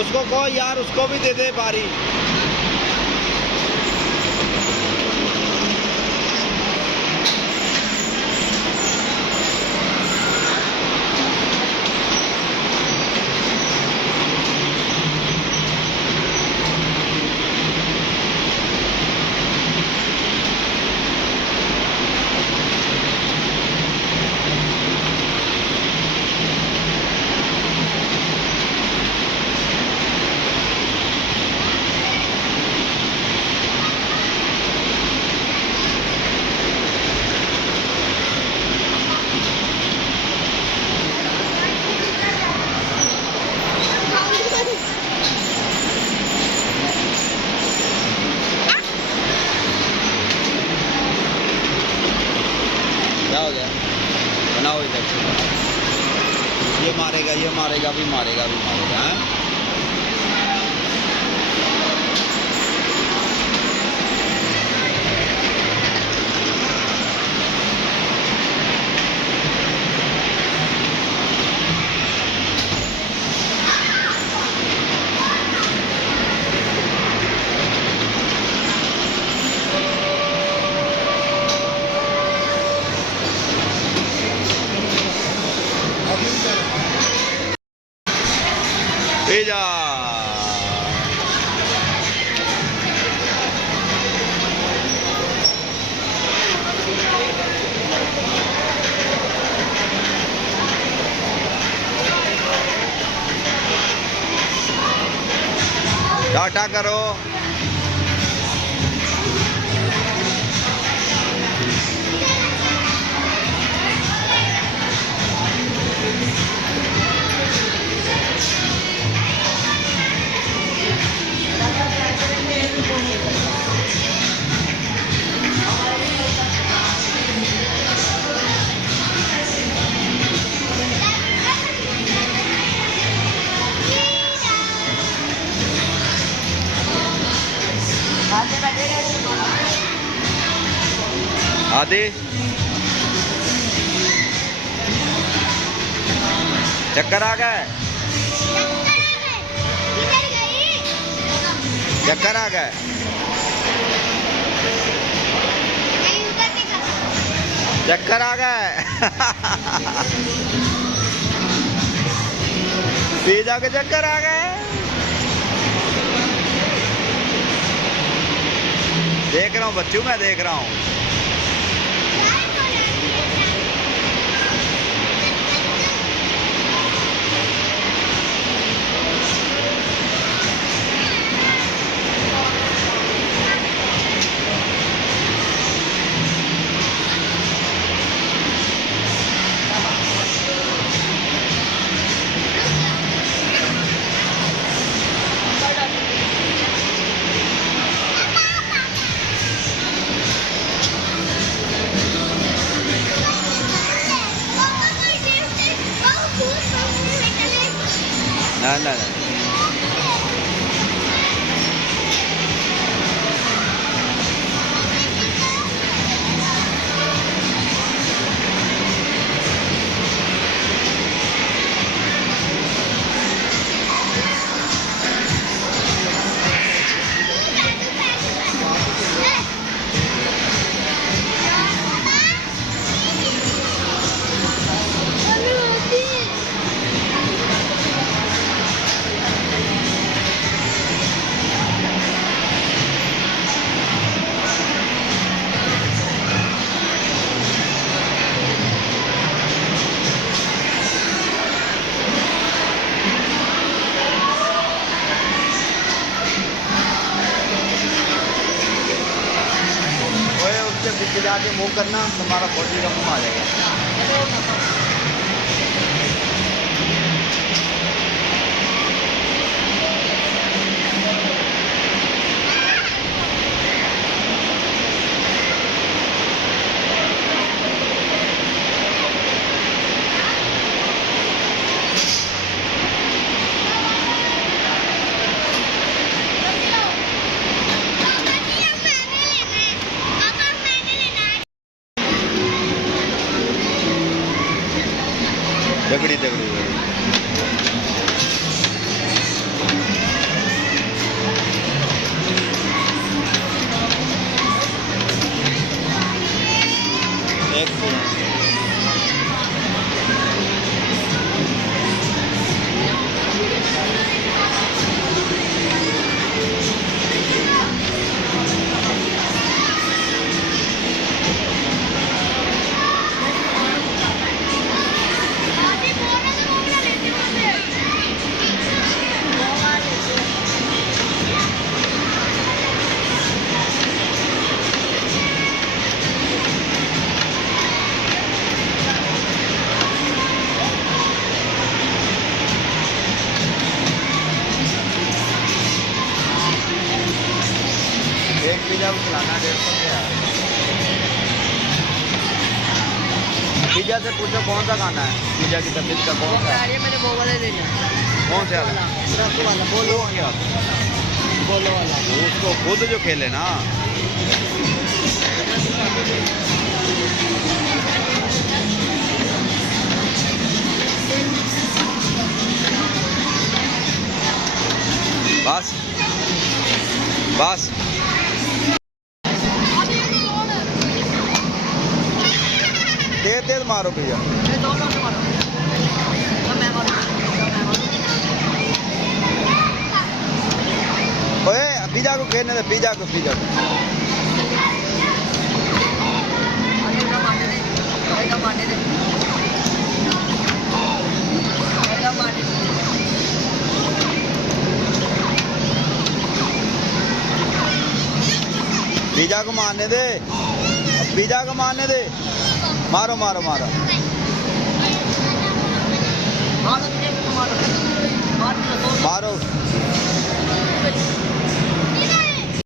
उसको कहो यार, उसको भी दे दे बारी। क्या हो गया? बनाओ इधर से। ये मारेगा, ये मारेगा, भी मारेगा, भी मारेगा। हाँ? जा टाटा करो। आदि चक्कर आ गए, चक्कर आ गए। चक्कर आ गए। पिज़्ज़ा के चक्कर आ गए। देख रहा हूँ बच्चों, मैं देख रहा हूँ। ना ना ना पीछे जाके मूव करना, तुम्हारा बॉडी का मुँह आ जाएगा। दगड़ी दगड़ी एक पिज्जा को खिलाना 150 का। पिज्जा से पूछो कौन सा खाना है, पिज्जा की तबीयत का कौन सा है? मैंने वो वाला लेना है। कौन सा वाला रस वाला बोलो क्या बोलो वाला। उसको खुद जो खेले ना। बस बस तेज तेज मारो भैया। ये दोनों से मारो। मैं मारूं। ओए पिज्जा को खेलने दे, पिज्जा को आगे का मारने दे। आगे का मारने दे। आगे का मारने दे। पिज्जा को मारने दे, पिज्जा को मारने दे। मारो मारो मारो। मारो तुझे मारो।